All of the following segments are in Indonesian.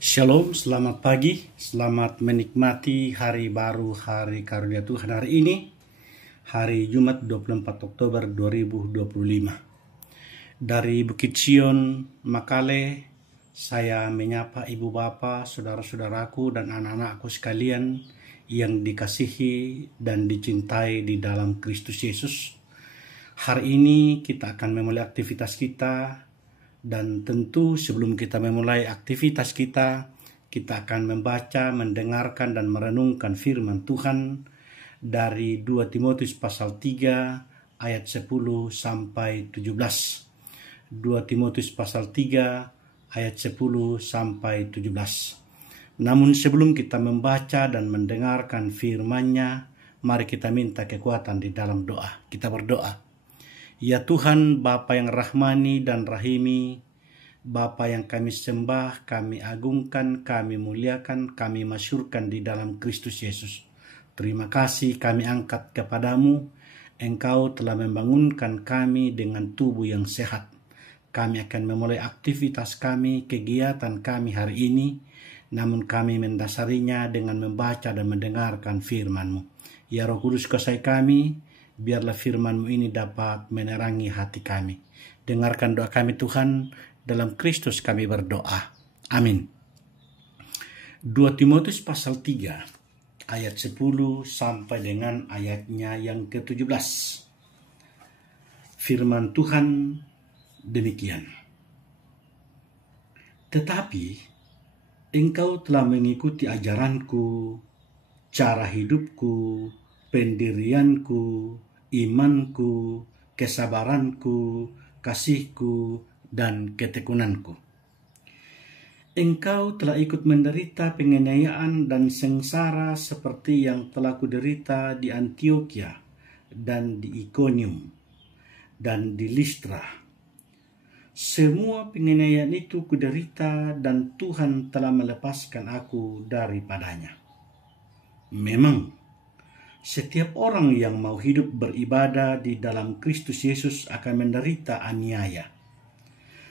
Shalom, selamat pagi, selamat menikmati hari baru, hari karunia Tuhan hari ini, hari Jumat 24 Oktober 2025. Dari Bukit Sion, Makale, saya menyapa ibu bapa, saudara-saudaraku dan anak-anakku sekalian yang dikasihi dan dicintai di dalam Kristus Yesus. Hari ini kita akan memulai aktivitas kita. Dan tentu sebelum kita memulai aktivitas kita akan membaca, mendengarkan dan merenungkan firman Tuhan dari 2 Timotius pasal 3 ayat 10 sampai 17. 2 Timotius pasal 3 ayat 10 sampai 17. Namun sebelum kita membaca dan mendengarkan firman-Nya, mari kita minta kekuatan di dalam doa. Kita berdoa. Ya Tuhan, Bapa yang rahmani dan rahimi, Bapa yang kami sembah, kami agungkan, kami muliakan, kami masyurkan di dalam Kristus Yesus. Terima kasih kami angkat kepadamu, Engkau telah membangunkan kami dengan tubuh yang sehat. Kami akan memulai aktivitas kami, kegiatan kami hari ini, namun kami mendasarinya dengan membaca dan mendengarkan firman-Mu. Ya Roh Kudus kuasai kami, biarlah firman-Mu ini dapat menerangi hati kami. Dengarkan doa kami Tuhan, dalam Kristus kami berdoa. Amin. 2 Timotius pasal 3 ayat 10 sampai dengan ayatnya yang ke-17. Firman Tuhan demikian. Tetapi engkau telah mengikuti ajaranku, cara hidupku, pendirianku, imanku, kesabaranku, kasihku, dan ketekunanku. Engkau telah ikut menderita penganiayaan dan sengsara seperti yang telah kuderita di Antiokhia dan di Ikonium dan di Listra. Semua penganiayaan itu kuderita dan Tuhan telah melepaskan aku daripadanya. Memang setiap orang yang mau hidup beribadah di dalam Kristus Yesus akan menderita aniaya.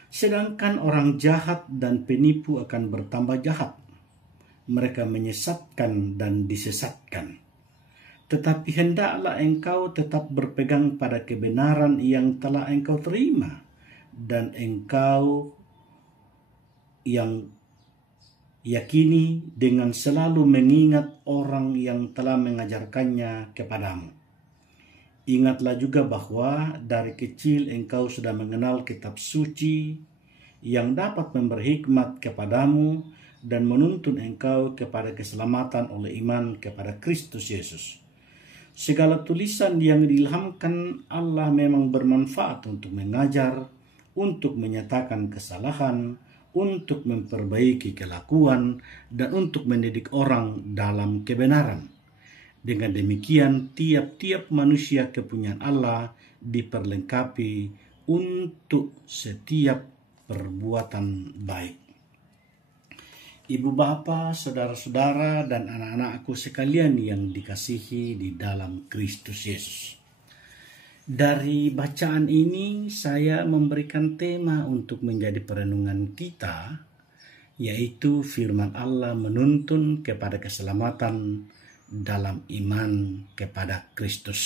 Sedangkan orang jahat dan penipu akan bertambah jahat. Mereka menyesatkan dan disesatkan. Tetapi hendaklah engkau tetap berpegang pada kebenaran yang telah engkau terima. Dan engkau yang yakini dengan selalu mengingat orang yang telah mengajarkannya kepadamu. Ingatlah juga bahwa dari kecil engkau sudah mengenal kitab suci yang dapat memberi hikmat kepadamu dan menuntun engkau kepada keselamatan oleh iman kepada Kristus Yesus. Segala tulisan yang diilhamkan Allah memang bermanfaat untuk mengajar, untuk menyatakan kesalahan, untuk memperbaiki kelakuan, dan untuk mendidik orang dalam kebenaran. Dengan demikian, tiap-tiap manusia kepunyaan Allah diperlengkapi untuk setiap perbuatan baik. Ibu bapa, saudara-saudara, dan anak-anakku sekalian yang dikasihi di dalam Kristus Yesus. Dari bacaan ini, saya memberikan tema untuk menjadi perenungan kita, yaitu firman Allah menuntun kepada keselamatan dalam iman kepada Kristus.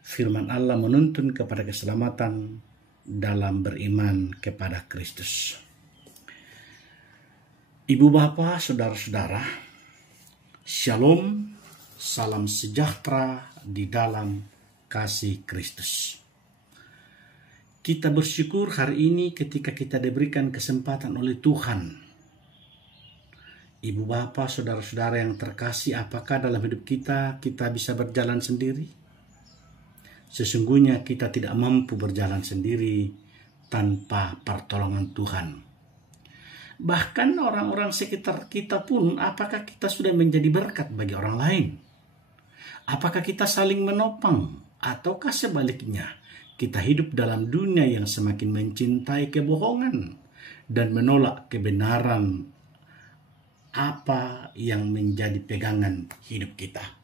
Firman Allah menuntun kepada keselamatan dalam beriman kepada Kristus. Ibu bapa, saudara-saudara, Shalom, salam sejahtera di dalam kasih Kristus. Kita bersyukur hari ini ketika kita diberikan kesempatan oleh Tuhan. Ibu bapa, saudara-saudara yang terkasih, apakah dalam hidup kita bisa berjalan sendiri? Sesungguhnya kita tidak mampu berjalan sendiri tanpa pertolongan Tuhan. Bahkan orang-orang sekitar kita pun, apakah kita sudah menjadi berkat bagi orang lain? Apakah kita saling menopang? Ataukah sebaliknya, kita hidup dalam dunia yang semakin mencintai kebohongan dan menolak kebenaran apa yang menjadi pegangan hidup kita.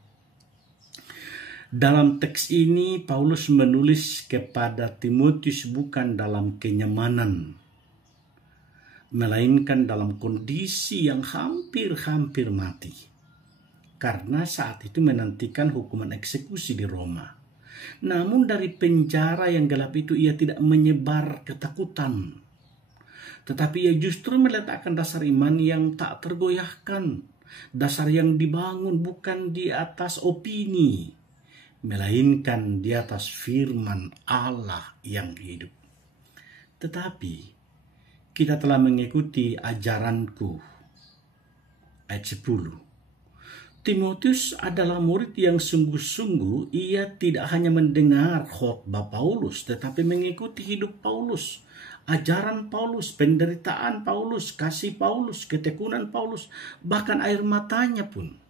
Dalam teks ini, Paulus menulis kepada Timotius bukan dalam kenyamanan, melainkan dalam kondisi yang hampir-hampir mati. Karena saat itu menantikan hukuman eksekusi di Roma. Namun dari penjara yang gelap itu ia tidak menyebar ketakutan. Tetapi ia justru meletakkan dasar iman yang tak tergoyahkan. Dasar yang dibangun bukan di atas opini, melainkan di atas firman Allah yang hidup. Tetapi kita telah mengikuti ajaranku. Ayat 10. Timotius adalah murid yang sungguh-sungguh. Ia tidak hanya mendengar khotbah Paulus, tetapi mengikuti hidup Paulus, ajaran Paulus, penderitaan Paulus, kasih Paulus, ketekunan Paulus, bahkan air matanya pun.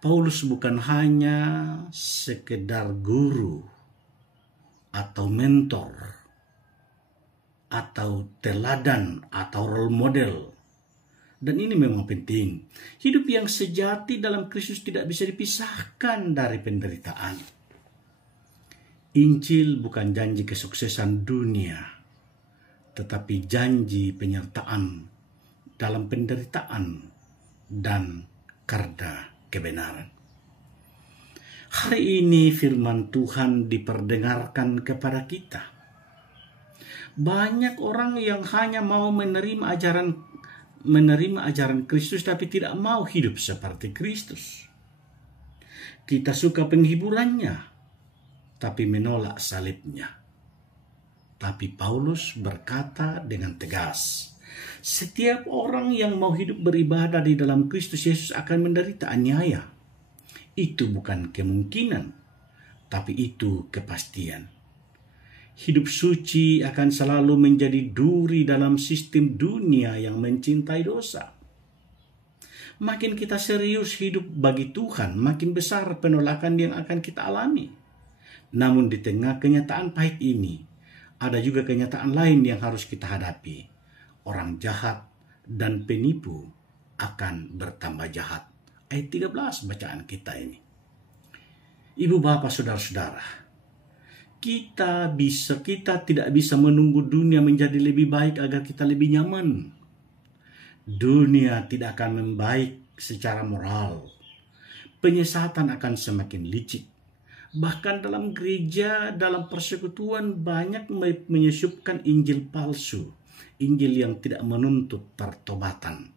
Paulus bukan hanya sekedar guru atau mentor atau teladan atau role model. Dan ini memang penting. Hidup yang sejati dalam Kristus tidak bisa dipisahkan dari penderitaan. Injil bukan janji kesuksesan dunia, tetapi janji penyertaan dalam penderitaan dan karda kebenaran. Hari ini firman Tuhan diperdengarkan kepada kita. Banyak orang yang hanya mau menerima ajaran Kristus tapi tidak mau hidup seperti Kristus. Kita suka penghiburannya tapi menolak salibnya. Tapi Paulus berkata dengan tegas, setiap orang yang mau hidup beribadah di dalam Kristus Yesus akan menderita aniaya. Itu bukan kemungkinan, tapi itu kepastian. Hidup suci akan selalu menjadi duri dalam sistem dunia yang mencintai dosa. Makin kita serius hidup bagi Tuhan, makin besar penolakan yang akan kita alami. Namun di tengah kenyataan pahit ini, ada juga kenyataan lain yang harus kita hadapi. Orang jahat dan penipu akan bertambah jahat. Ayat 13 bacaan kita ini. Ibu, bapak, saudara-saudara, kita tidak bisa menunggu dunia menjadi lebih baik agar kita lebih nyaman. Dunia tidak akan membaik secara moral. Penyesatan akan semakin licik. Bahkan dalam gereja, dalam persekutuan banyak menyusupkan Injil palsu. Injil yang tidak menuntut pertobatan.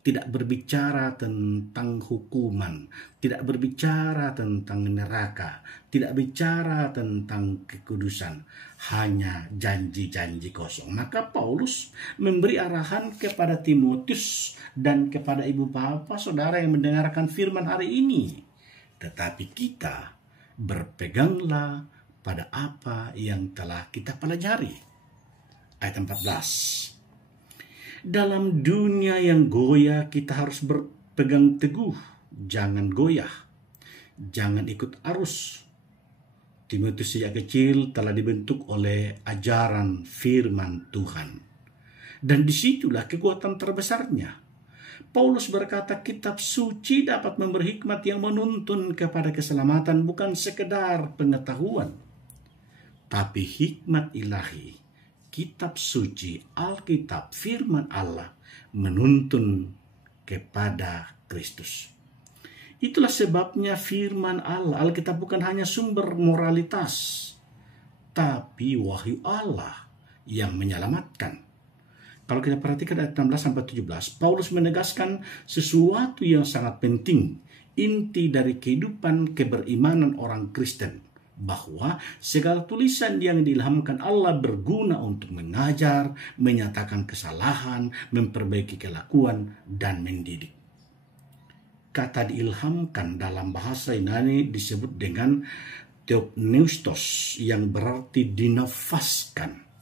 Tidak berbicara tentang hukuman, tidak berbicara tentang neraka, tidak bicara tentang kekudusan, hanya janji-janji kosong. Maka Paulus memberi arahan kepada Timotius dan kepada ibu bapak saudara yang mendengarkan firman hari ini. Tetapi kita berpeganglah pada apa yang telah kita pelajari. Ayat 14. Dalam dunia yang goyah kita harus berpegang teguh, jangan goyah, jangan ikut arus. Timotius sejak kecil telah dibentuk oleh ajaran firman Tuhan. Dan disitulah kekuatan terbesarnya. Paulus berkata kitab suci dapat memberi hikmat yang menuntun kepada keselamatan, bukan sekedar pengetahuan, tapi hikmat ilahi. Kitab suci, Alkitab, firman Allah menuntun kepada Kristus. Itulah sebabnya firman Allah, Alkitab bukan hanya sumber moralitas, tapi wahyu Allah yang menyelamatkan. Kalau kita perhatikan ayat 16-17, Paulus menegaskan sesuatu yang sangat penting, inti dari kehidupan keberimanan orang Kristen, bahwa segala tulisan yang diilhamkan Allah berguna untuk mengajar, menyatakan kesalahan, memperbaiki kelakuan, dan mendidik. Kata diilhamkan dalam bahasa Yunani disebut dengan theopneustos, yang berarti dinafaskan.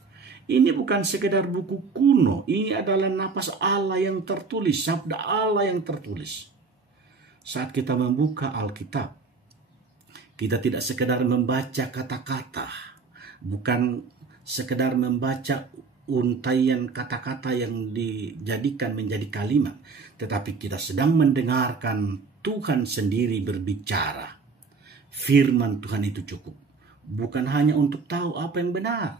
Ini bukan sekedar buku kuno, ini adalah napas Allah yang tertulis, sabda Allah yang tertulis. Saat kita membuka Alkitab, kita tidak sekedar membaca kata-kata, bukan sekedar membaca untaian kata-kata yang dijadikan menjadi kalimat, tetapi kita sedang mendengarkan Tuhan sendiri berbicara. Firman Tuhan itu cukup, bukan hanya untuk tahu apa yang benar,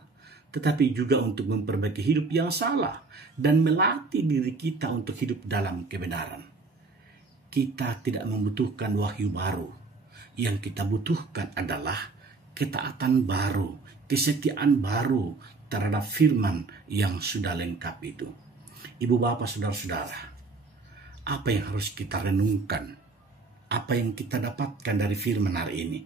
tetapi juga untuk memperbaiki hidup yang salah dan melatih diri kita untuk hidup dalam kebenaran. Kita tidak membutuhkan wahyu baru. Yang kita butuhkan adalah ketaatan baru, kesetiaan baru terhadap firman yang sudah lengkap itu. Ibu bapak saudara-saudara, apa yang harus kita renungkan? Apa yang kita dapatkan dari firman hari ini?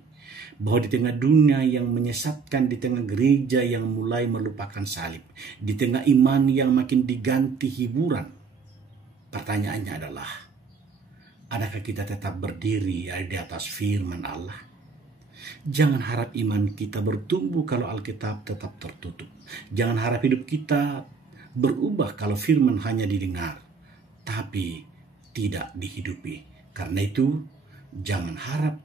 Bahwa di tengah dunia yang menyesatkan, di tengah gereja yang mulai melupakan salib, di tengah iman yang makin diganti hiburan, pertanyaannya adalah, adakah kita tetap berdiri di atas firman Allah? Jangan harap iman kita bertumbuh kalau Alkitab tetap tertutup. Jangan harap hidup kita berubah kalau firman hanya didengar, tapi tidak dihidupi. Karena itu, jangan harap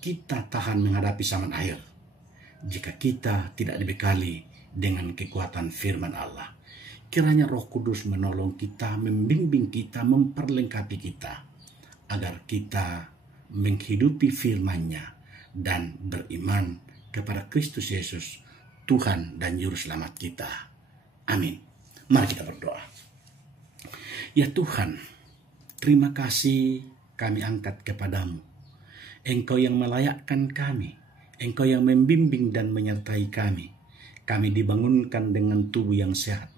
kita tahan menghadapi zaman air jika kita tidak dibekali dengan kekuatan firman Allah. Kiranya Roh Kudus menolong kita, membimbing kita, memperlengkapi kita, agar kita menghidupi firman-Nya dan beriman kepada Kristus Yesus, Tuhan dan Juru Selamat kita. Amin. Mari kita berdoa. Ya Tuhan, terima kasih kami angkat kepadamu. Engkau yang melayakkan kami, Engkau yang membimbing dan menyertai kami. Kami dibangunkan dengan tubuh yang sehat.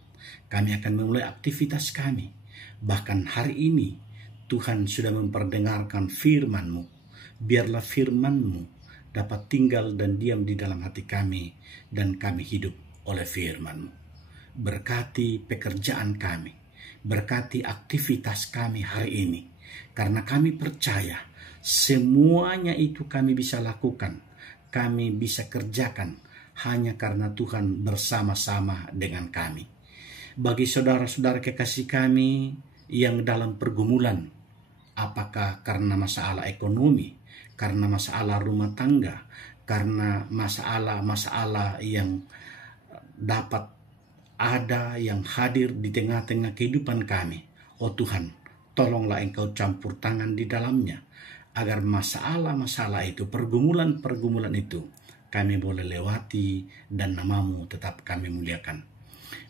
Kami akan memulai aktivitas kami. Bahkan hari ini, Tuhan sudah memperdengarkan firman-Mu. Biarlah firman-Mu dapat tinggal dan diam di dalam hati kami, dan kami hidup oleh firman-Mu. Berkati pekerjaan kami, berkati aktivitas kami hari ini, karena kami percaya semuanya itu kami bisa lakukan, kami bisa kerjakan hanya karena Tuhan bersama-sama dengan kami. Bagi saudara-saudara kekasih kami yang dalam pergumulan, apakah karena masalah ekonomi, karena masalah rumah tangga, karena masalah-masalah yang dapat ada yang hadir di tengah-tengah kehidupan kami. Oh Tuhan, tolonglah Engkau campur tangan di dalamnya, agar masalah-masalah itu, pergumulan-pergumulan itu, kami boleh lewati dan nama-Mu tetap kami muliakan.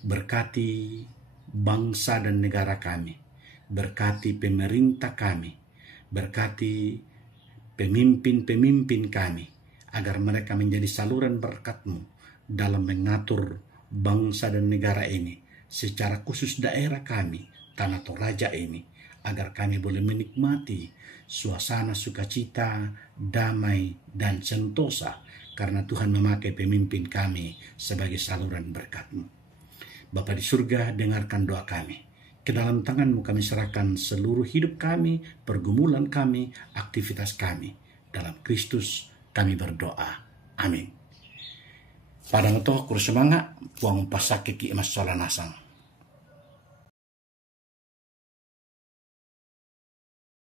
Berkati bangsa dan negara kami, berkati pemerintah kami, berkati pemimpin-pemimpin kami, agar mereka menjadi saluran berkat-Mu dalam mengatur bangsa dan negara ini, secara khusus daerah kami, Tanah Toraja ini, agar kami boleh menikmati suasana sukacita, damai, dan sentosa, karena Tuhan memakai pemimpin kami sebagai saluran berkat-Mu. Bapa di surga, dengarkan doa kami. Ke dalam tangan-Mu kami serahkan seluruh hidup kami, pergumulan kami, aktivitas kami. Dalam Kristus kami berdoa. Amin. Padang toh kurus semangat, puang pasake ki emas sola nasang.